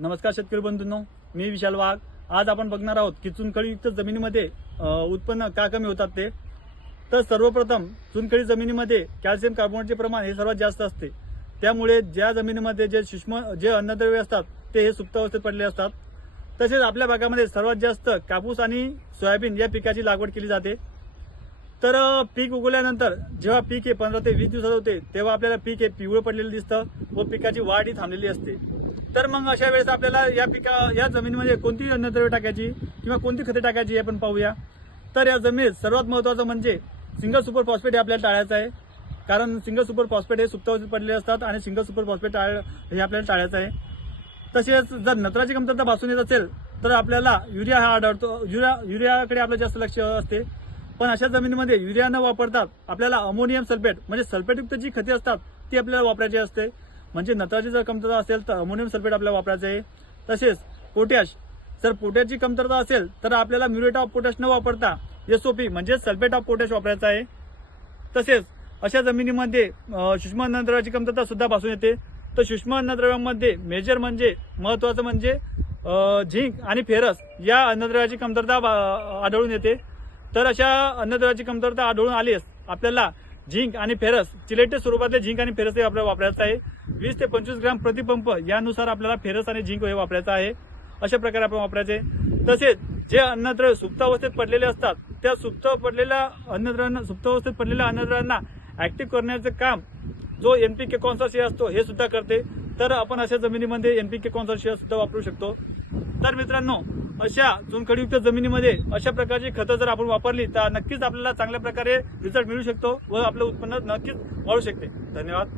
नमस्कार शेतकरी बंधूंनो मी विशाल वाघ. आज आपण बघणार आहोत की चुनखडीयुक्त जमिनीमध्ये उत्पन्न का कमी होतात ते. तर सर्वप्रथम चुनखडी जमिनीमध्ये कॅल्शियम कार्बोनेटचे प्रमाण हे सर्वात जास्त असते. त्यामुळे ज्या जमिनीमध्ये जे सूक्ष्म जे अन्नद्रव्य असतात ते हे सुप्त अवस्थेत पडले असतात. तसेच आपल्या भागामध्ये सर्वात जास्त कापूस आणि सोयाबीन या पिकाची लागवड केली जाते. तर पीक उगवल्यानंतर जेव्हा पीक हे पंधरा ते वीस दिवसात होते तेव्हा आपल्याला पीक हे पिवळं पडलेलं दिसतं व पिकाची वाढ ही थांबलेली असते. तर मग अशा वेळेस आपल्याला या पिका या जमिनीमध्ये कोणती अन्नद्रव्य टाकायची किंवा कोणती खते टाकायची हे आपण पाहूया. तर या जमिनीत सर्वात महत्वाचं म्हणजे सिंगल सुपर फॉस्फेट हे आपल्याला टाळायचं आहे. कारण सिंगल सुपर फॉस्फेट हे सुप्तावस्थेत पडलेले असतात आणि सिंगल सुपर फॉस्फेट टाळ हे आपल्याला टाळायचं आहे. तसेच जर नत्राची कमतरता भासून येत असेल तर आपल्याला युरिया हा आढळतो युरिया युरियाकडे आपलं जास्त लक्ष असते. पण अशा जमिनीमध्ये युरिया न वापरतात आपल्याला अमोनियम सल्फेट म्हणजे सल्फेटयुक्त जी खते असतात ती आपल्याला वापरायची असते. म्हणजे नत्राची जर कमतरता असेल तर अमोनियम सल्फेट आपल्याला वापरायचं आहे. तसेच पोटॅश जर पोटॅशची कमतरता असेल तर आपल्याला म्युरेट ऑफ पोटॅश न वापरता एसओपी म्हणजे सल्फेट ऑफ पोटॅश वापरायचा आहे. तसेच अशा जमिनीमध्ये सूक्ष्म अन्नद्रव्याची कमतरता सुद्धा भासून येते. तर सूक्ष्म अन्नद्रव्यांमध्ये मेजर म्हणजे महत्वाचं म्हणजे झिंक आणि फेरस या अन्नद्रव्याची कमतरता आढळून येते. तर अशा अन्नद्रव्याची कमतरता आढळून आलीच आपल्याला झिंक आणि फेरस चिलेटे स्वरूपातले झिंक आणि फेरस हे आपल्याला वापरायचं आहे. वीस ते पंचवीस ग्राम प्रतिपंप यानुसार आपल्याला फेरस आणि झिंक हे वापरायचं आहे. अशा प्रकारे आपण वापरायचे. तसेच जे अन्नद्रव्य सुप्तावस्थेत पडलेले असतात त्या सुप्त पडलेल्या अन्नद्रव्यांना सुप्त अवस्थेत पडलेल्या अन्नद्रव्यांना ऍक्टिव्ह करण्याचं काम जो एनपीके कॉन्सर्शिया असतो हे सुद्धा करते. तर आपण अशा जमिनीमध्ये एनपीके कॉन्सर्शिया सुद्धा वापरू शकतो. तर मित्रांनो अशा चुनखडीयुक्त जमिनीमध्ये अशा प्रकारची खतं जर आपण वापरली तर नक्कीच आपल्याला चांगल्या प्रकारे रिझल्ट मिळू शकतो व आपलं उत्पन्न नक्कीच वाढू शकते. धन्यवाद.